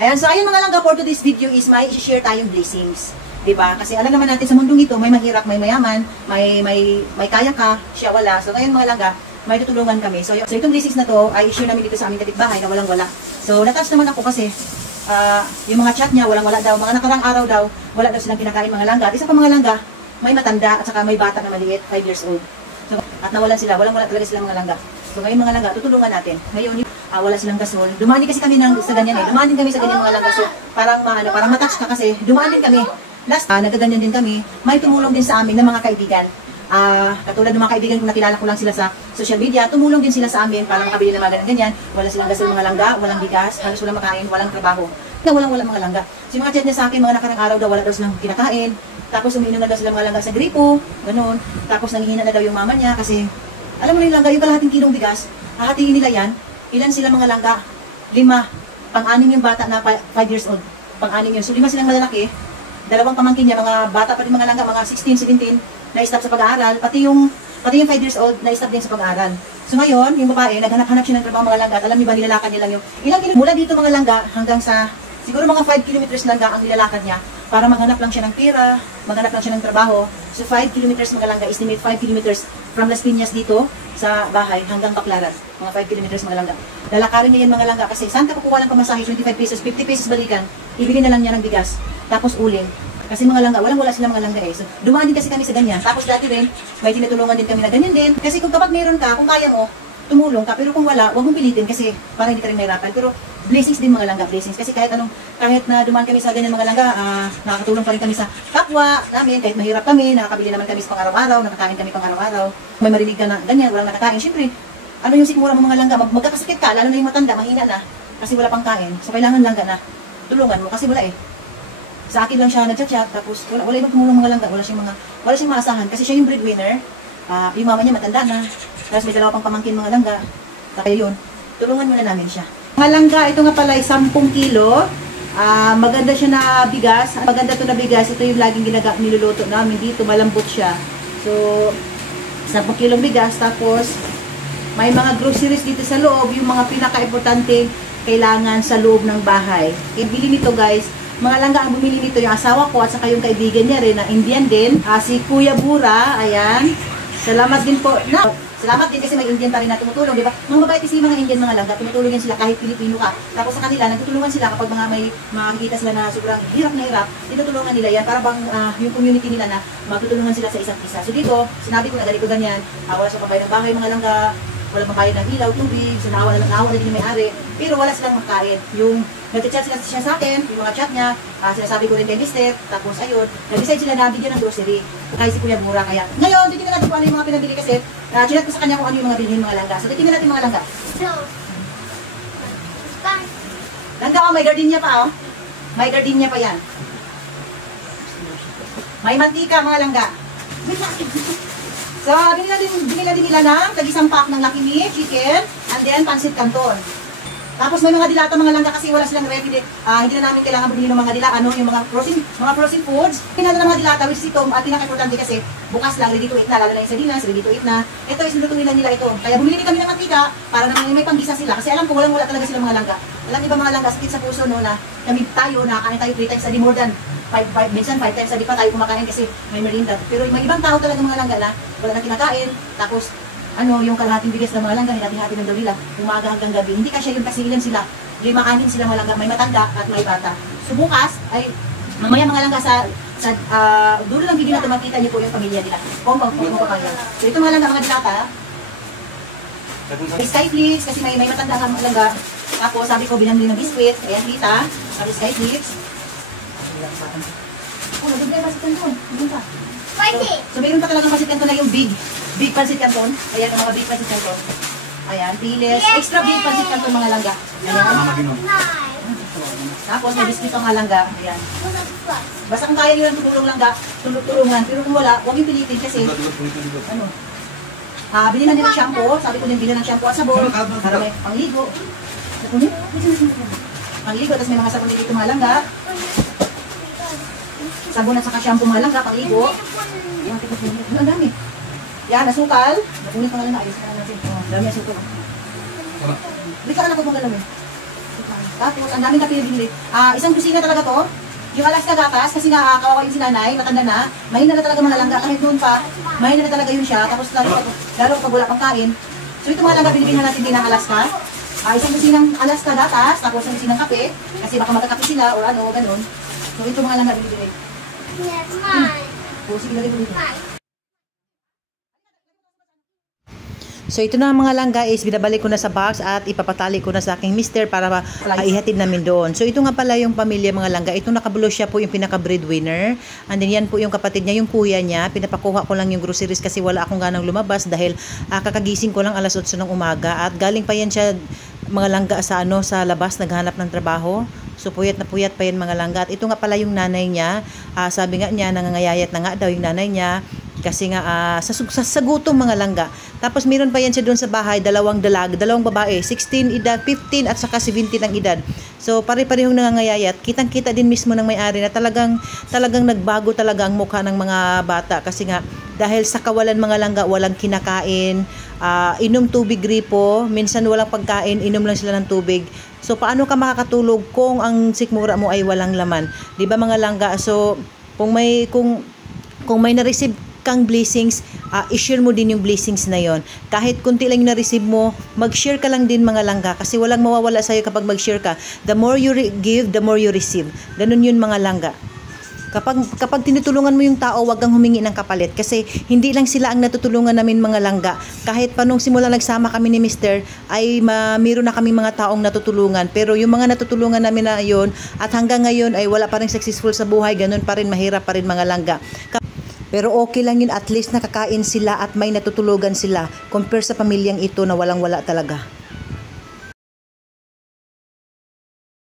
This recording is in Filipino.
Ayan, so ayun mga langga, for today's video is may i-share tayong blessings. Diba? Kasi alam naman natin sa mundong ito, may mahirap, may mayaman, may kaya ka, siya wala. So ngayon mga langga, may tutulungan kami. So itong blessings na to ay i-share namin dito sa aming kapitbahay na walang-wala. So natouch naman ako kasi yung mga chat niya, walang-wala daw. Mga nakarang araw daw, wala daw silang kinakain mga langga. At isa pa mga langga, may matanda at saka may bata na maliit, 5 years old. So, at nawalan sila, walang-wala talaga silang mga langga. So ngayon mga langga, tutulungan natin. Ngayon, wala silang gasol. Dumaan din kasi kami sa ganyan eh. Dumaan din kami sa ganyan mga langga. So parang matouch ka kasi dumaan din kami. Last, nagkaganyan din kami. May tumulong din sa amin ng mga kaibigan. Katulad ng mga kaibigan kung nakilala ko lang sila sa social media, tumulong din sila sa amin para makabili ng mga ganyan. Wala silang gasol mga langga, walang bigas, halos walang makain, walang trabaho. Walang mga langga. So yung mga chat niya sa akin, mga nakarang araw daw, wala daw silang kinakain. Tapos umiinom na daw sila mga langga sa gripo, ganun. Tapos nanghihina na daw yung mama niya kasi, alam mo na yung langga, yung kalahating kilong bigas, hahatiin nila yan. Ilan sila mga langga? 5. Pang-anim yung bata na 5 years old. Pang-anim yun. So 5 silang malalaki. 2 pamangkin niya, mga bata pa rin mga langga, mga 16, 17, na-stop sa pag-aaral. Pati yung 5 years old, na-stop din sa pag-aaral. So ngayon, yung babae, naghanap-hanap siya ng trabaho mga langga. At alam niyo ba, nilalakad niya lang yung ilang kilometers mula dito mga langga hanggang sa siguro mga 5 kilometers langga ang nilalakad niya para maghanap lang siya ng pera, maghanap lang siya ng trabaho. So 5 kilometers mga langga, estimate 5 kilometers from Las Piñas dito sa bahay hanggang Baclaran. Mga 5 kilometers mga langga. Lalakarin niya yan mga langga kasi saan ka kukuha ng pamasahe? 25 pesos, 50 pesos balikan. Ibili na lang niya ng bigas. Tapos uling. Kasi mga langga, wala sila mga langga eh. So, dumaan din kasi kami sa ganyan. Tapos dati rin, may tinutulungan din kami na ganyan din. Kasi kung kapag meron ka, kung kaya mo, tumulong ka. Pero kung wala, huwag mong pilitin kasi para hindi ka rin mahirapan. Pero blessings din mga langga, blessings. Kasi kahit na dumaan kami sa ganyan mga langga, nakakatulong pa rin kami sa kapwa namin. Kahit mahirap kami, nakakabili naman kami sa pang-araw-araw, nakakain kami pang-araw-araw. May marinig ka na ganyan, walang nakakain. Siyempre, ano yung sikmura mo mga langga? Magkakasakit ka, lalo na yung matanda, mahina na. Kasi wala pang kain. So, kailangan langga na tulungan mo kasi wala eh. Sa akin lang siya nagchat-chat, tapos wala ibang tumulong mga langga, wala siyang maasahan kasi siya yung breadwinner. Yung mama niya matanda na, tapos may 2 pang pamangkin mga langga. Kaya yun, tulungan muna namin siya. Mga langga, ito nga pala ay 10 kilo. Maganda siya na bigas. Maganda to na bigas, ito yung laging niluluto namin dito, malambot siya. So, 10 kilong bigas, tapos may mga groceries dito sa loob, yung mga pinaka-importante kailangan sa loob ng bahay. Ibili nito guys, mga langga ang bumili nito, yung asawa ko at saka yung kaibigan niya rin na Indian din, si Kuya Bura, ayan. Salamat din po. Salamat din kasi may Indian pa rin na tumutulong, di ba? Mga babae kasi mga Indian mga langga, tumutulong yan sila kahit Pilipino ka. Tapos sa kanila, nagtutulungan sila kapag may makikita sila na sobrang hirap na hirap, tinutulungan nila yan para bang yung community nila na magtutulungan sila sa isa't isa. So dito, sinabi ko na ganito ganyan, wala sa pagbayad ng bahay mga langga, wala pagbayad ng ilaw, tubig, so naawa na din yung may-ari, pero wala silang makain. Yung nag-chat siya sa akin, yung mga chat niya, sinasabi ko rin kay Mister, tapos ayun, nag-decide sila na bigyan ng grocery, kaya si Kuya Mura kaya. Ngayon, titignan natin kung ano yung mga pinabili kasi, chinat ko sa kanya kung ano yung mga bilhin mga langga. So, titignan natin mga langga. Langga, may gardenia pa, oh. May gardenia pa yan. May mantika, mga langga. So, binila din nila ng tag-isang pack ng Lucky Me, chicken, and then pancit canton. Tapos may mga dilata mga langga kasi wala silang ready. Hindi na namin kailangan bumili ng mga yung mga frozen foods. Pinala ng mga dilata, which is ito, at pinaka-importante kasi bukas lang, ready to eat na, lalo na yung sardinas, ready to eat na. Ito is niluto nila ito. Kaya bumili kami ng mantika para naman may panggisa sila. Kasi alam ko, walang-wala talaga sila mga langga. Alam niyo ba mga langga, sakit sa puso no, na kami tayo, nakakain tayo 3 times a day, more than 5 times a day pa tayo kumakain kasi may merinda. Pero may ibang tao talaga mga langga na wala na kinakain, tapos yung kalahating bigas ng mga langga, hinati-hati ng daw nila, umaga hanggang gabi. Hindi kasi yun kasi ilan sila, 5 sila mga langga, may matanda at may bata. So bukas, ay mamaya mga langga dulo lang video natin makita niyo po yung pamilya nila. Kung papaya. So ito mga langga, mga dilata, may skyflakes, kasi may matanda nga mga langga. Tapos sabi ko, binamili ng biscuit, ayan kita, sabi skyflakes. Nagugay pasit canton, so mayroon pa talagang pasit canton na yung big pancit canton. Ayan, mga big pancit canton. Ayan, piles. Extra big pancit canton mga langga. Ayan. Tapos may biscuit ang mga langga. Ayan. Basta kung kaya nyo lang tutulong langga, tulungan. Pero kung wala, huwag yung pilitin kasi, bilhin na din ng shampoo. Sabi ko din, bilhin ng shampoo at sabon. Para may pangligo. Pangligo, tapos may mga sabon dito mga langga. Sabon at saka shampoo mga langga, pangligo. Ang dami. Yan, asukal. Napunit pa nga lang na. Ayos na natin. Dami asukal. Bika ka na po mong galawin. Tapos, ang daming kape yung binili. Isang kusina talaga to. Yung alas na gatas, kasi nga kawawa yung sinanay, matanda na, mahina na talaga mga langga, kahit noon pa, mahina na talaga yun siya, tapos lalo pag wala pang kain. So ito mga langga, pinipihan natin din ng Alaska. Isang kusinang Alaska gatas, tapos isang kusinang kape, kasi baka magkakape sila o ano, ganun. So ito mga langga, binibigay. Yes, mine. Sige, lagay ko dito. Mine. So ito na mga langga is binabalik ko na sa box at ipapatali ko na sa aking mister para ihatid namin doon. So ito nga pala yung pamilya mga langga. Itong nakabulo siya po yung pinaka breadwinner. And then yan po yung kapatid niya, yung kuya niya. Pinapakuha ko lang yung groceries kasi wala akong ganang lumabas dahil kakagising ko lang alas 8 ng umaga at galing pa yan siya mga langga sa sa labas naghanap ng trabaho. So puyat na puyat pa yan mga langga. At ito nga pala yung nanay niya. Sabi nga niya nangangayayat na nga daw yung nanay niya. Kasi nga sa gutong mga langga. Tapos meron pa yan siya doon sa bahay, dalawang babae, 16 edad, 15 at saka 17 ang edad. So pare-parehong nangangayayat. Kitang-kita din mismo ng may-ari na talagang nagbago talaga ang mukha ng mga bata kasi nga dahil sa kawalan mga langga, walang kinakain, inom tubig gripo, minsan walang pagkain, inom lang sila ng tubig. So paano ka makakatulog kung ang sikmura mo ay walang laman? 'Di ba mga langga? So kung may na-receive kang blessings, i-share mo din yung blessings na yon. Kahit kunti lang yung na-receive mo, mag-share ka lang din mga langga kasi walang mawawala sa'yo kapag mag-share ka. The more you give, the more you receive. Ganun yun mga langga. Kapag tinutulungan mo yung tao, wag kang humingi ng kapalit kasi hindi lang sila ang natutulungan namin mga langga. Kahit pa nung simula nagsama kami ni Mister ay mayroon na kaming mga taong natutulungan, pero yung mga natutulungan namin na yon at hanggang ngayon ay wala pa rin successful sa buhay, ganun pa rin, mahirap pa rin mga langga. Pero okay lang yun, at least nakakain sila at may natutulugan sila compare sa pamilyang ito na walang-wala talaga.